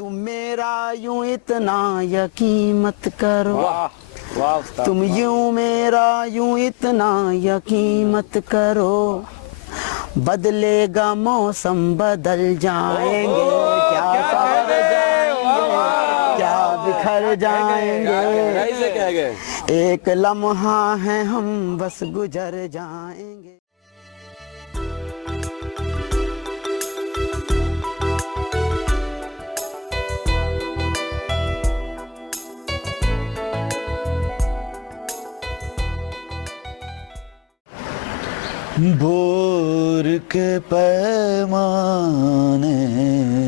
तुम मेरा यूं इतना यकीन मत करो, तुम यूं मेरा यूं इतना यकीन मत करो, बदलेगा मौसम बदल जाएंगे, क्या सवर जाएंगे, क्या बिखर जाएंगे, एक लम्हा है हम बस गुजर जाएंगे। भोर के पैमाने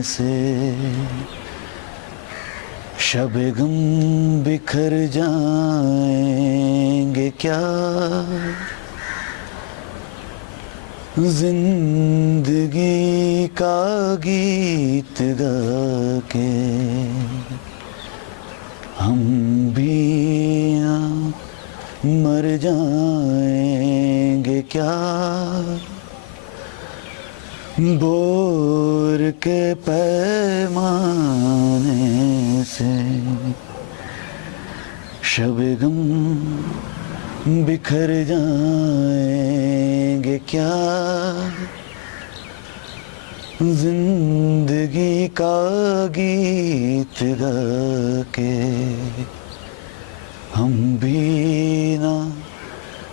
से शब-ए गम बिखर जाएंगे क्या, जिंदगी का गीत गा के हम भी ना मर जाएंगे क्या। बोर के पैमाने से शब-ए गम बिखर जाएंगे क्या, जिंदगी का गीत गा के हम भी ना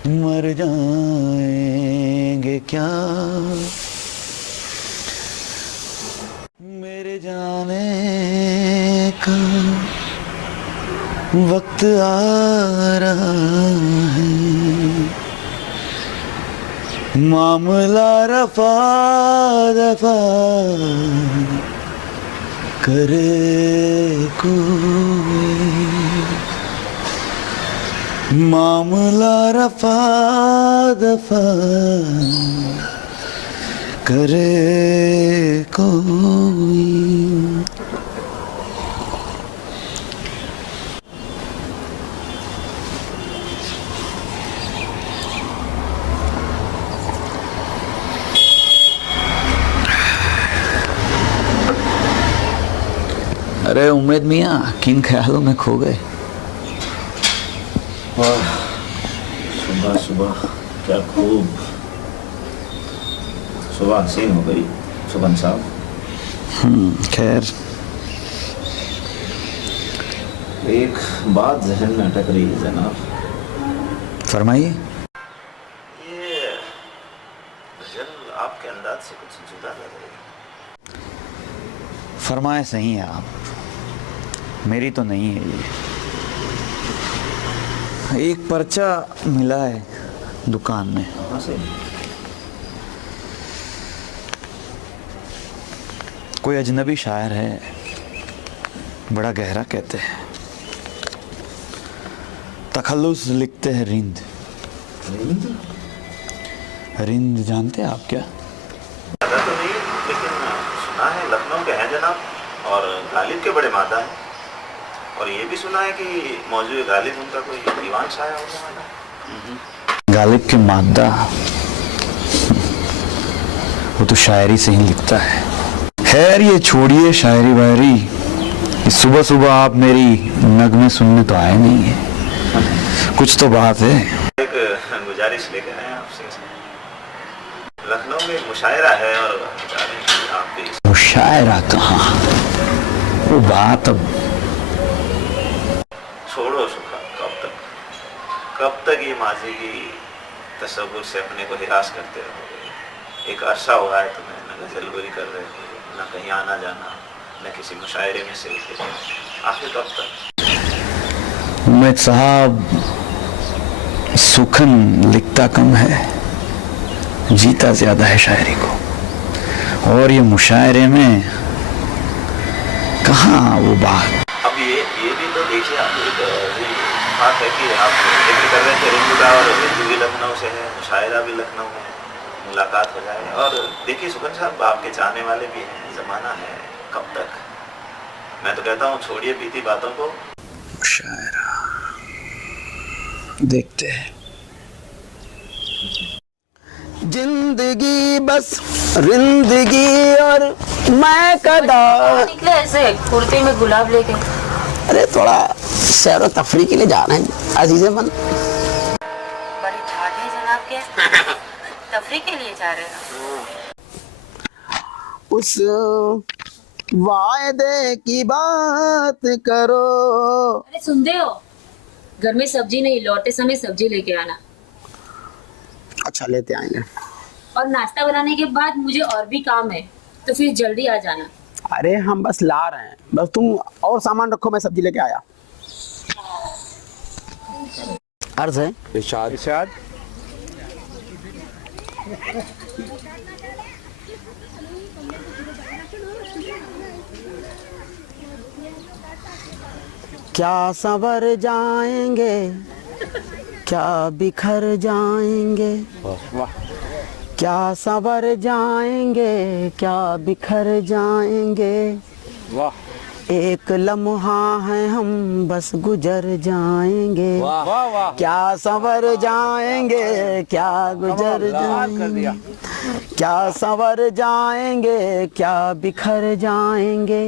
मर जाएंगे क्या। मेरे जाने का वक्त आ रहा है, मामला रफा दफा करे कोई, मामला रफा दफा करे कोई। अरे उम्मेद मियाँ, किन ख्यालों में खो गए? सुबह सुबह क्या खूब सुबह हसीन हो गई सुबह साहब। खैर, एक बात जहन में अटक रही है जनाब। फरमाइए। ये गजल आपके अंदाज से कुछ जुदा लग रही है। फरमाए सही है आप, मेरी तो नहीं है ये। एक पर्चा मिला है दुकान में। कहाँ से? कोई अजनबी शायर है, बड़ा गहरा कहते हैं। तखल्लुस लिखते हैं रिंद। रिंद जानते हैं आप क्या? ज़्यादा तो नहीं, लेकिन सुना है लखनऊ के हैं जनाब, और गालिब के बड़े मादा हैं। और ये भी सुना है कि मौजूद गालिब उनका कोई दीवान शाया होने वाला है। गालिब के मादा, वो तो शायरी से ही लिखता है। खैर ये छोड़िए शायरी वायरी, सुबह सुबह आप मेरी नगमे सुनने तो आए नहीं है, कुछ तो बात है। एक गुजारिश लेकर आए आपसे। लखनऊ में एक मुशायरा है और चाह रहे हैं कि आप भी मुशायरा कहाँ, वो बात अब छोड़ो सुखा। कब तक ये माजी की तसव्वुर से अपने को हिरास करते रहोगे। एक अरसा हुआ है तुम्हें न गजलगोई कर रहे हो, न कहीं आना जाना, न किसी मुशायरे में से उठे। आखिर कब तक? उम्मेद साहब, सुखन लिखता कम है, जीता ज्यादा है शायरी को। और ये मुशायरे में कहाँ वो बात। अब ये भी तो देखिए, आप बात है कि आप जिक्र कर रहे थे रिंद का, और रिंद भी लखनऊ से है, मुशायरा भी लखनऊ में है, मुलाकात हो जाए। और देखिए सुखन साहब, आपके चाहने वाले भी हैं, ज़माना है, कब तक? मैं तो कहता हूँ छोड़िए बीती बातों को। मुशायरा देखते हैं। जिंदगी बस रिंदगी और मैं कदा। निकले ऐसे कुर्ते में गुलाब लेके? अरे थोड़ा सैर और तफरी के लिए जा रहे हैं अजीज़े मन। बड़ी ठाठ है जनाब के, तफरी के लिए जा रहे हैं? उस वायदे की बात करो। अरे सुनते हो, घर में सब्जी नहीं, लौटे समय सब्जी लेके आना। अच्छा लेते आएंगे। और नाश्ता बनाने के बाद मुझे और भी काम है, तो फिर जल्दी आ जाना। अरे हम बस ला रहे हैं, बस तुम और सामान रखो, मैं सब्जी लेके आया। अर्ज है इरशाद इरशाद। क्या संवर जाएंगे, क्या बिखर जाएंगे, क्या संवर जाएंगे, क्या बिखर जाएंगे। वाह एक लम्हा है हम बस गुजर जाएंगे। वाह वाह। क्या संवर जाएंगे, क्या गुजर कमाल कर दिया। जाएंगे, क्या संवर जाएंगे, क्या बिखर जाएंगे।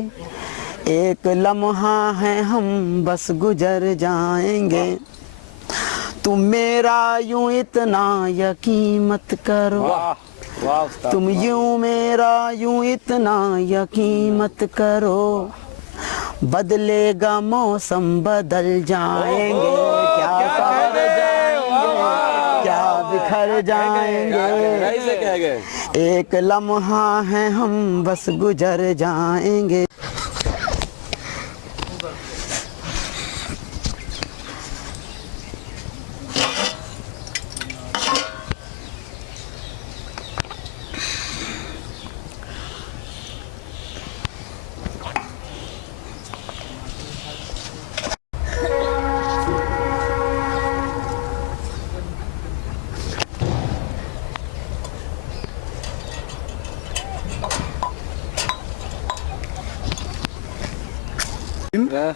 एक लम्हा है हम बस गुजर जाएंगे। तुम मेरा यूं इतना यकीन मत करो, वाह वाह उस्ताद। तुम यूं मेरा यूं इतना यकीन मत करो। बदलेगा मौसम बदल जाएंगे, क्या संवर जाएंगे, क्या बिखर जाएंगे। कैसे कह गए? एक लम्हा है हम बस गुजर जाएंगे।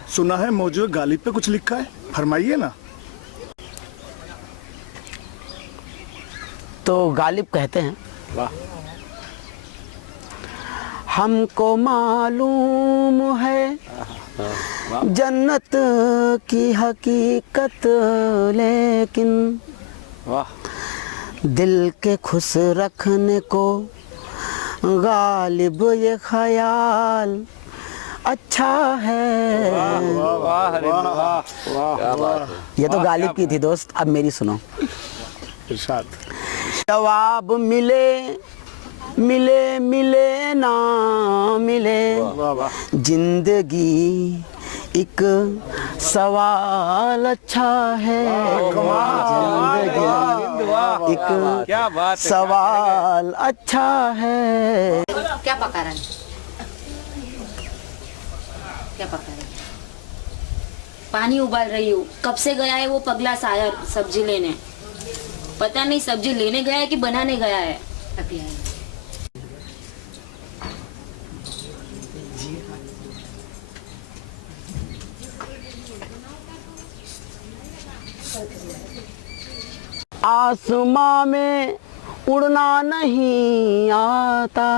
सुना है मौजूद गालिब पे कुछ लिखा है, फरमाइए ना। तो गालिब कहते हैं, वाह। हमको मालूम है जन्नत की हकीकत, लेकिन वाह। दिल के खुश रखने को गालिब ये ख्याल अच्छा है। वाह वाह वाह। क्या बात है। ये तो गालिब की थी दोस्त, अब मेरी सुनो। इरशाद। जवाब मिले मिले मिले ना मिले, जिंदगी एक सवाल अच्छा है। जिंदगी एक सवाल अच्छा है। क्या पका रहा है? क्या पका रही? पानी उबाल रही हूँ। कब से गया है वो पगला शायर सब्जी लेने? पता नहीं सब्जी लेने गया है कि बनाने गया है। अभी आया। आसमां में उड़ना नहीं आता,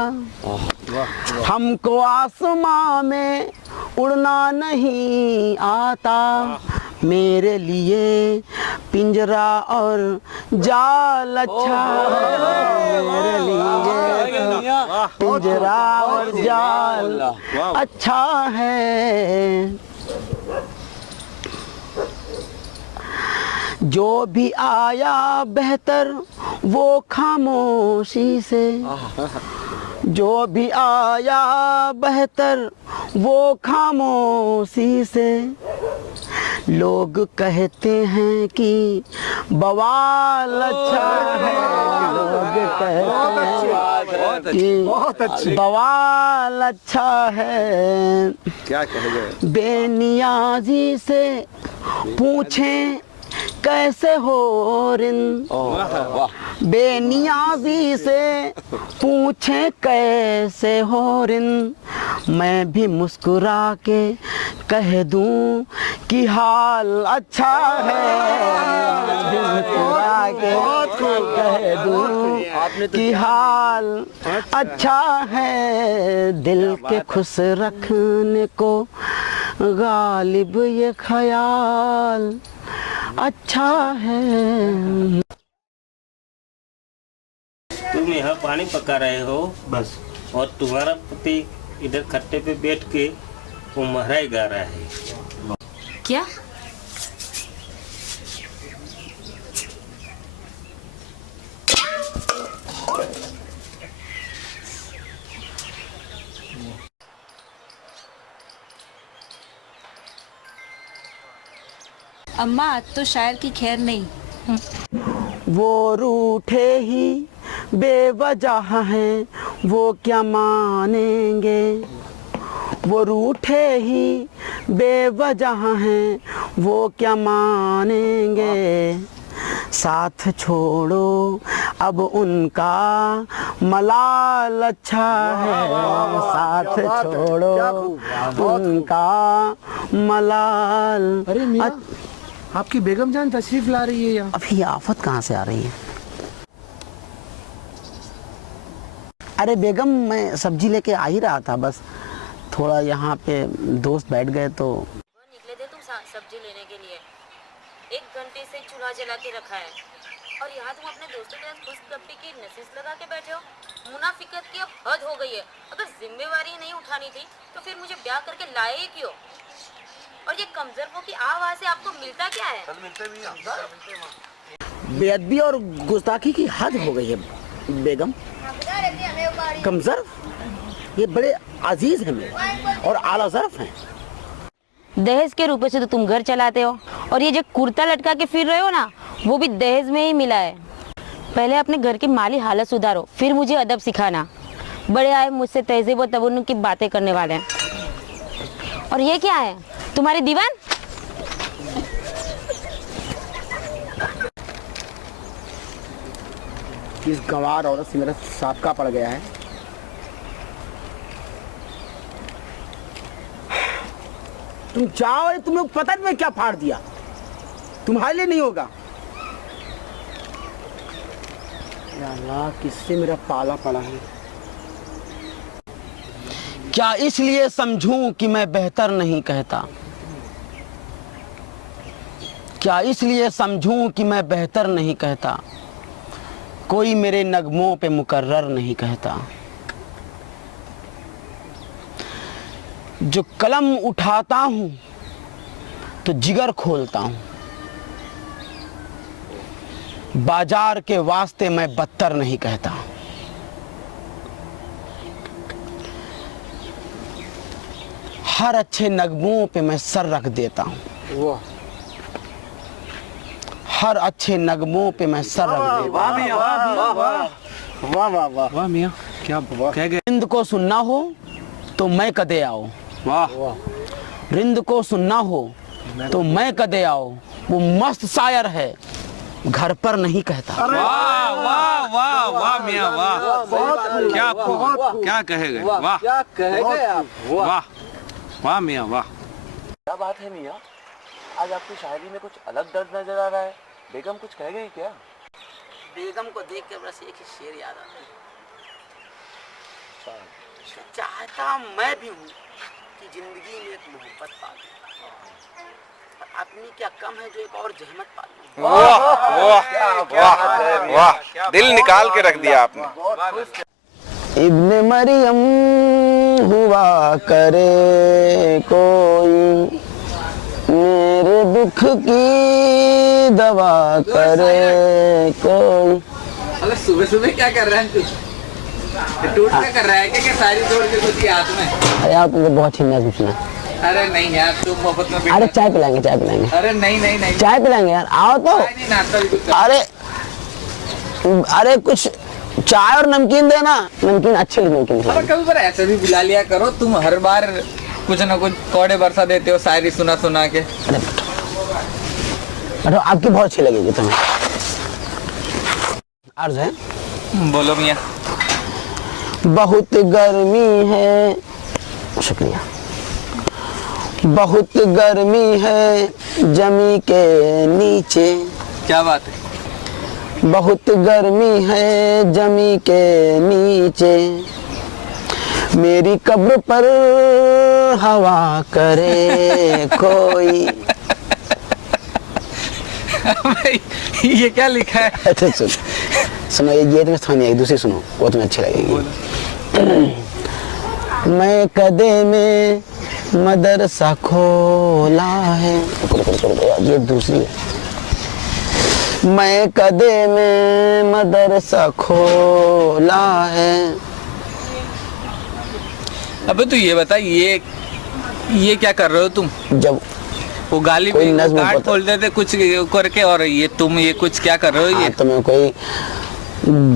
हमको आसमां में उड़ना नहीं आता। मेरे लिए पिंजरा और जाल अच्छा है। मेरे लिए पिंजरा और जाल अच्छा है। जो भी आया बेहतर वो खामोशी से, जो भी आया बेहतर वो खामोशी से। लोग कहते हैं कि बवाल अच्छा है, लोग कहते हैं कि बवाल अच्छा है। क्या कहेंगे? बेनियाजी से पूछें कैसे हो रिन, बेनियाजी से पूछे कैसे हो रिंद, मैं भी मुस्कुरा के कह दूं कि हाल अच्छा है। मैं भी मुस्कुरा के कह दूं कि हाल अच्छा है। दिल के खुश रखने को गालिब ये ख्याल अच्छा है। तुम यहाँ पानी पका रहे हो बस, और तुम्हारा पति इधर खट्टे पे बैठ के वो महराई गा रहा है। क्या? अम्मा आज तो शायर की खैर नहीं। वो रूठे ही बेवजह हैं, वो क्या मानेंगे। वो रूठे ही बेवजह हैं, वो क्या मानेंगे। साथ छोड़ो अब उनका मलाल अच्छा है। साथ छोड़ो उनका मलाल। अरे मियां, आपकी बेगम जान तशरीफ ला रही है यहाँ। अभी आफत कहाँ से आ रही है? अरे बेगम, मैं सब्जी लेके आ ही रहा था, बस थोड़ा यहाँ पे दोस्त बैठ गए तो। निकले थे तुम सब्जी लेने के लिए, 1 घंटे से चूल्हा जला के रखा है, और यहाँ तुम अपने दोस्तों के साथ खुशगप्पी की नसीस लगा के बैठे हो। मुनाफिकत की अब हद हो गई है। अगर जिम्मेवारी नहीं उठानी थी तो फिर मुझे ब्याह करके लाए ही क्यों? और ये कमजोरों की आवाज से आपको मिलता क्या है? बेअदबी और गुस्ताखी की हद हो गई है बेगम। कमजर ये बड़े अजीज हैं मेरे और आला ज़र्फ हैं। दहेज के रुपए से तो तुम घर चलाते हो, और ये जो कुर्ता लटका के फिर रहे हो ना, वो भी दहेज में ही मिला है। पहले अपने घर की माली हालत सुधारो, फिर मुझे अदब सिखाना। बड़े आए मुझसे तहजीब और तबन्नुन की बातें करने वाले हैं। और ये क्या है, तुम्हारी दीवान? इस गंवार औरत से मेरा साबका पड़ गया है। तुम चाहो तुम लोग पता नहीं क्या फाड़ दिया, तुम्हारे लिए नहीं होगा। या अल्लाह, किससे मेरा पाला पड़ा है। क्या इसलिए समझूं कि मैं बेहतर नहीं कहता? क्या इसलिए समझूं कि मैं बेहतर नहीं कहता? कोई मेरे नगमों पे मुकर्रर नहीं कहता। जो कलम उठाता हूं तो जिगर खोलता हूं। बाजार के वास्ते मैं बदतर नहीं कहता। हर अच्छे नगमों पे मैं सर रख देता हूं। वाह हर अच्छे नगमों पे मैं सर रख देता हूं। वाह वाह वाह। वाह मियां, क्या कह गए। रिंद को सुनना हो तो मैं कदे आओ। वाह रिंद को सुनना हो तो मैं कदे आओ। वो मस्त शायर है, घर पर नहीं कहता। वाह वाह वाह वाह मियां, वाह क्या खूब, क्या कहे गए। वाह क्या कहे गए आप। वाह वाह मियां, वाह। क्या बात है मियां, आज आपकी शायरी में कुछ अलग दर्द नजर आ रहा है। बेगम कुछ कह गई क्या? बेगम को देख के बस एक ही शेर याद आता है। चाहता मैं भी हूँ कि जिंदगी में एक मोहब्बत पा लूं, पर अपनी क्या कम है जो एक और जहमत पा लूं। वाह वाह वाह, दिल निकाल के रख दिया आपने। इब्ने मरियम हुआ करे कोई, मेरे दुख की दवा करे कोई। अरे सुबह सुबह क्या कर रहा है तू? टूट क्या कर रहा है? क्या सारी तोड़ के कुछ हाथ में? अरे यार तुमको बहुत छीनना पूछना। अरे नहीं यार, तू मोहब्बत में। अरे चाय पिलाएंगे, चाय पिलाएंगे। अरे नहीं नहीं नहीं, चाय पिलाएंगे यार, आओ तो। नहीं नाश्ता भी कुछ। अरे कुछ चाय और नमकीन देना, नमकीन अच्छी नमकीन। अरे कभी बार ऐसे भी बुला लिया करो, तुम हर बार कुछ ना कुछ कौड़े बरसा देते हो शायरी सुना सुना के। अरे आपकी बहुत अच्छी लगेगी तुम्हें। अर्ज है। बोलो मियाँ। बहुत गर्मी है, शुक्रिया। बहुत गर्मी है जमी के नीचे। क्या बात है? बहुत गर्मी है जमी के नीचे, मेरी कब्र पर हवा करे कोई। ये क्या लिखा है? अच्छा सुनो, ये तुम्हें समझ नहीं आई, दूसरी सुनो, वो तुम्हें अच्छी लगेगी। मैं कदे में मदरसा खोला है, ये दूसरी है। मैं कदे में मदरसा खोला है। अबे तू ये बता, ये क्या कर रहे हो तुम? जब वो गाली कोई में नज़्म कार्ड पता- खोल देते कुछ करके, और ये तुम ये कुछ क्या कर रहे हो? ये तो मैं कोई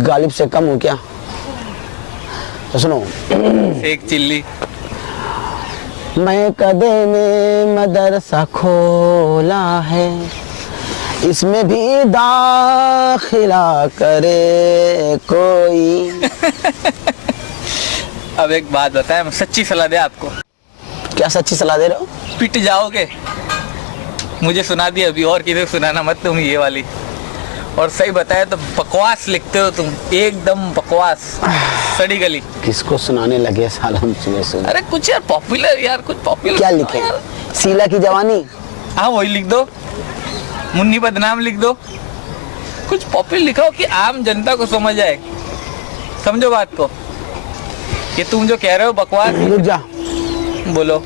गालिब से कम हूँ क्या? तो सुनो, एक चिल्ली। मैं कदे में मदरसा खोला है, इसमें भी दाखिला करे कोई। अब एक बात बताए, सच्ची सलाह दे आपको। क्या सच्ची सलाह दे रहे हो? पिट जाओगे। मुझे सुना दी अभी, और किसी को सुनाना मत तुम ये वाली। और सही बताया तो बकवास लिखते हो तुम, एकदम बकवास, सड़ी गली। किसको सुनाने लगे साल हम सुबह से? अरे कुछ यार पॉपुलर, यार कुछ पॉपुलर। क्या लिखे? शीला की जवानी। हाँ वही लिख दो, मुन्नी बदनाम लिख दो, कुछ पॉपुलर लिखो कि आम जनता को समझ आए। समझो बात को, ये तुम जो कह रहे हो बकवास। रुक जा, बोलो।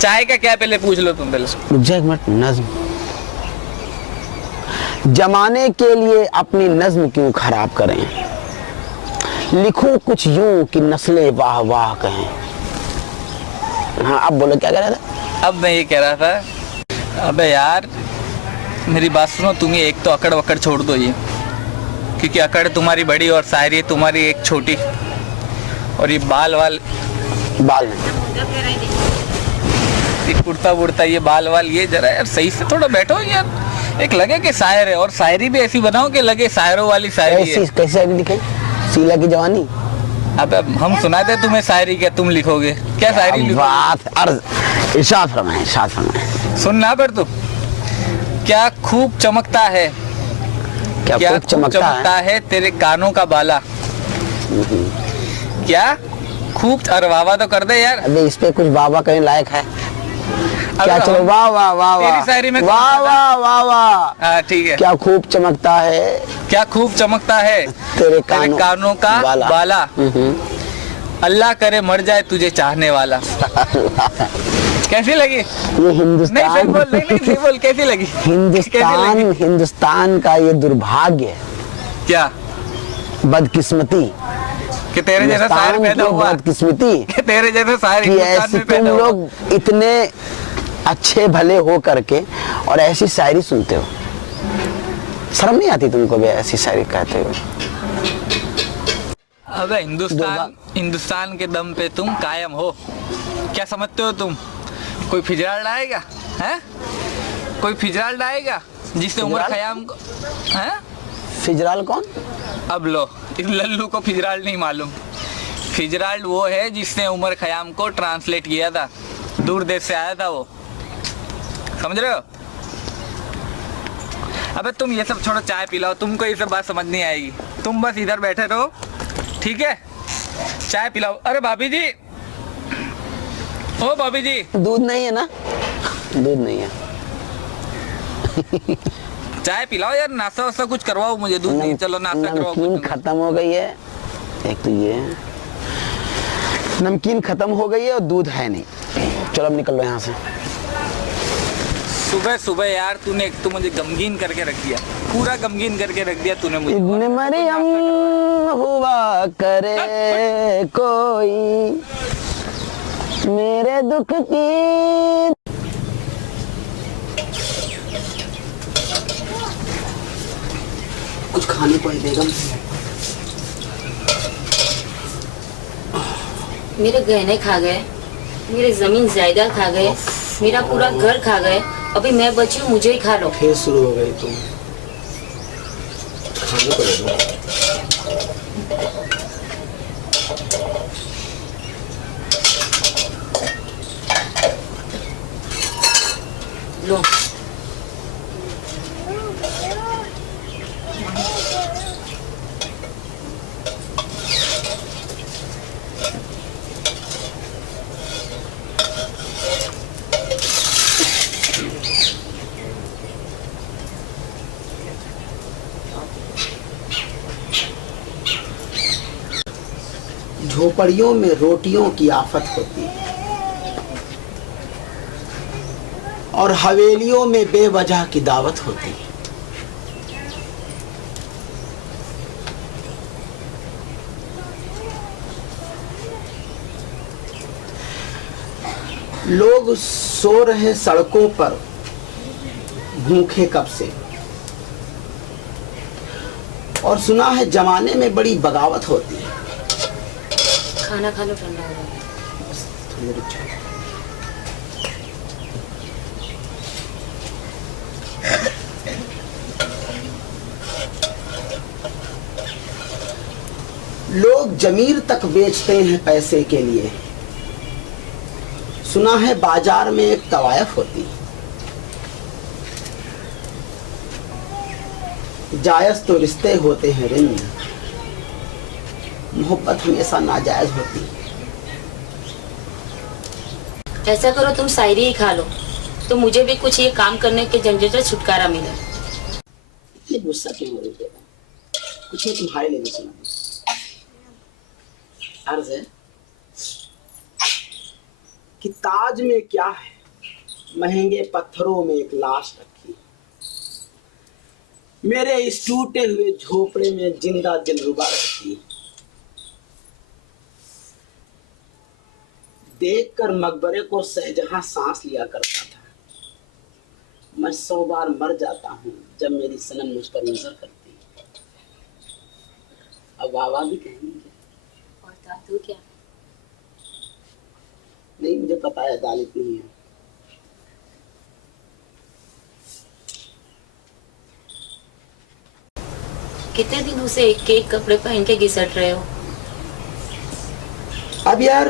चाय का क्या पहले पूछ लो तुम पहले। रुक जा एक मिनट। नज्म जमाने के लिए अपनी नज्म क्यों खराब करें, लिखूं कुछ यूं कि नस्लें वाह वाह कहें। हाँ अब बोलो, क्या कह रहा था? अब मैं ये कह रहा था, अबे यार मेरी बात सुनो, तुम ये एक तो अकड़ वकड़ छोड़ दो ये, क्योंकि अकड़ तुम्हारी बड़ी और शायरी तुम्हारी एक छोटी। और ये बाल ये कुर्ता वुर्ता, ये बाल वाल, ये जरा यार सही से थोड़ा बैठो यार। एक लगे कि शायर है, और शायरी भी ऐसी बनाओ कि लगे शायरों वाली शायरी है। कैसी शायरी लिखे? शीला की जवानी। अब हम सुनाते तुम्हें शायरी, क्या तुम लिखोगे? क्या शायरी लिखोगे? बात अर्ज इरशाद फरमाए, इरशाद फरमाए। सुनना पर तू, क्या खूब चमकता है, क्या खूब चमकता है तेरे कानों का बाला। क्या खूब, अरे वाह वाह तो कर दे यार। अबे इस पे कुछ बाबा कहने लायक है क्या? चलो वाह वाह वाह वाह, तेरी शायरी में वाह वाह वाह वाह। हाँ ठीक है। क्या खूब चमकता है, क्या खूब चमकता है तेरे कानों का बाला। अल्लाह करे मर जाए तुझे चाहने वाला। कैसी लगी? ये हिंदुस्तान, नहीं सही बोल, नहीं बोल, कैसी लगी? हिंदुस्तान का ये दुर्भाग्य है। क्या? बदकिस्मती कि तेरे जैसा शायर पैदा हुआ। बदकिस्मती कि तेरे जैसा शायर कि ऐसे तुम लोग इतने अच्छे भले हो करके और ऐसी शायरी सुनते हो। शर्म नहीं आती तुमको भी ऐसी शायरी कहते हो? अबे हिंदुस्तान के दम पे तुम कायम हो, क्या समझते हो तुम? कोई फिजराल डालेगा? हैं? कोई फिजराल डालेगा जिसने उमर खयाम को, हैं? फिजराल कौन? अब लो, इस लल्लू को फिजराल नहीं मालूम। फिजराल वो है जिसने उमर खयाम को ट्रांसलेट किया था, दूर देश से आया था वो, समझ रहे हो? अबे तुम ये सब छोड़ो, चाय पिलाओ, तुमको ये सब बात समझ नहीं आएगी। तुम बस इधर बैठे रहो, ठीक है? चाय पिलाओ। अरे भाभी जी, ओ भाभी जी, दूध नहीं है ना? दूध नहीं है। चाय पिलाओ यार, नाश्ता वास्ता कुछ करवाओ मुझे। दूध नहीं, चलो नाश्ता करवाओ। नमकीन खत्म हो गई है, एक तो ये नमकीन खत्म हो गई है और दूध है नहीं। चलो अब निकल लो यहाँ से। सुबह सुबह यार तूने एक तो मुझे गमगीन करके रख दिया, पूरा गमगीन करके रख दिया तूने मुझे। इब्न मरियम हुआ करे कोई मेरे दुख की। कुछ खाने को है बेगम? मेरे गहने खा गए, मेरे जमीन जायदाद खा गए, मेरा पूरा घर खा गए। अभी मैं बची हूँ, मुझे ही खा लो। फिर शुरू हो गई तुम। खाने को ले दो। लो झोपड़ियों में रोटियों की आफत होती है और हवेलियों में बेवजह की दावत होती है। लोग सो रहे सड़कों पर भूखे कब से, और सुना है जमाने में बड़ी बगावत होती है। खाना खा लो, ठंडा हो जाएगा। थोड़ी देर रुक जाओ। लोग जमीर तक बेचते हैं पैसे के लिए। सुना है बाजार में एक तवायफ होती है। जायज तो रिश्ते होते हैं रिंद, मोहब्बत हमेशा नाजायज होती है। ऐसा करो तुम शायरी ही खा लो, तो मुझे भी कुछ ये काम करने के झंझट से छुटकारा मिले। इतनी गुस्सा क्यों हो रही है? कुछ नहीं, तुम्हारे लिए भी सुना दो। अर्ज है कि ताज में क्या है, महंगे पत्थरों में एक लाश रखी। मेरे इस टूटे हुए झोपड़े में जिंदा दिलरुबा रहती। देखकर मकबरे को सहजहां सांस लिया करता था। मैं 100 बार मर जाता हूँ जब मेरी सनम मुझ पर नजर करती। अब वाह भी कहेंगे। और दादू क्या? नहीं, मुझे पता है दालित नहीं है। कितने दिनों से एक एक कपड़े पहन के घिसट रहे हो? अब यार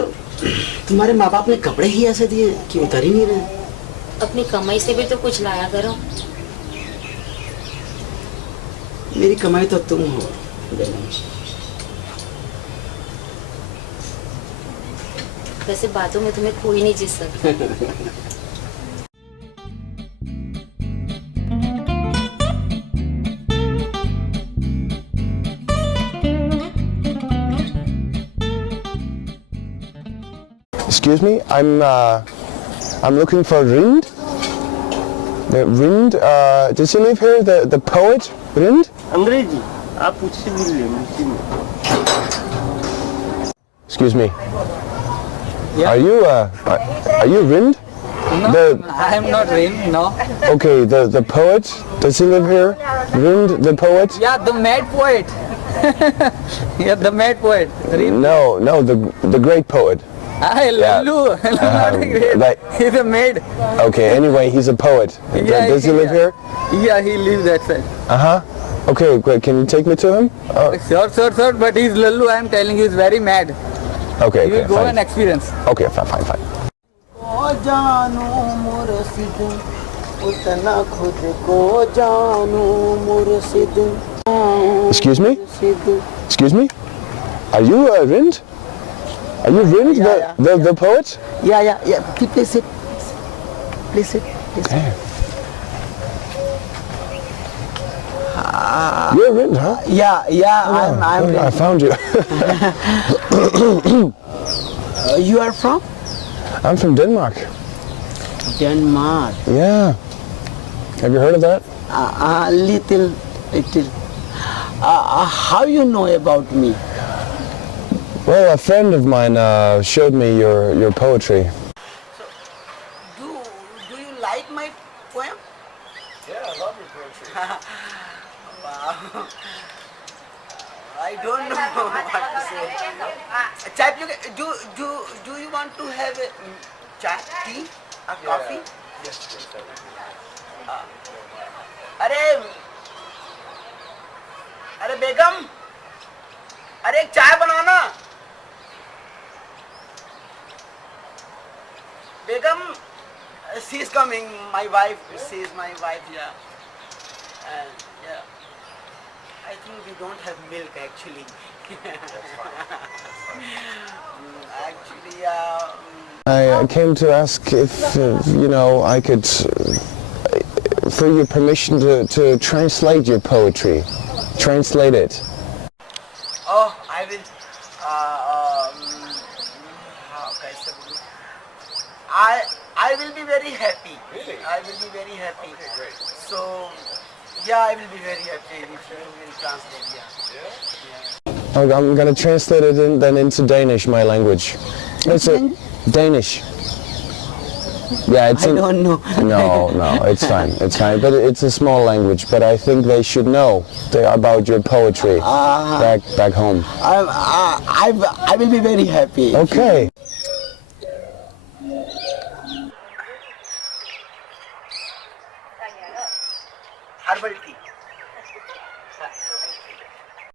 तुम्हारे माँ बाप ने कपड़े ही ऐसे दिए कि उतर ही नहीं रहे। अपनी कमाई से भी तो कुछ लाया करो। मेरी कमाई तो तुम हो। वैसे बातों में तुम्हें कोई नहीं जीत सकता। Excuse me, I'm looking for Rind. The Rind, does he live here? The poet Rind? अंग्रेजी आप मुझसे मिल ले मुझसे मिल। Excuse me. Are you Rind? No, I am not Rim, no. Okay, the poet, does he live here? Rind, the poet? Yeah, the mad poet. Yeah, the mad poet. Rim. No, the great poet. Hi, Lallu. Not a great. He's a maid. Okay, anyway, he's a poet. Yeah, Does he live here? Yeah, he lives that side. Okay, great. Can you take me to him? Sure. But he's Lallu. I am telling you, he's very mad. Okay, You will go fine. and experience. Okay, fine. जानू मुर्शिद उतना खुद को जानू मुर्शिद। Excuse me? Excuse me? Are you Rind? Are you Rind, the poet? Yeah. Please sit. Okay. You're Rind, huh? Yeah. I'm I found you. You are from? I'm from Denmark. Denmark. Yeah. Have you heard of that? Little. How you know about me? Well, a friend of mine showed me your poetry. Do you like my poem? Yeah, I love your poetry. Wow. I don't know what to say. Chai, do you want to have a chai, tea, or coffee? Yes, please. अरे बेगम, अरे एक चाय बनाना। बेगम, she is coming. My wife, she is my wife, yeah. And yeah, I think we don't have milk actually. Actually, I came to ask if, you know, I could, for your permission to translate your poetry. Translate it. Oh, I will. How can I say? I will be very happy. Really? I will be very happy. Okay, great. So, yeah, I will be very happy if you will translate. Yeah. I'm gonna translate it then into Danish, my language. It's Danish. Yeah, it's. I don't know. No, it's fine. It's fine. But it's a small language. But I think they should know about your poetry back home. I will be very happy. Okay.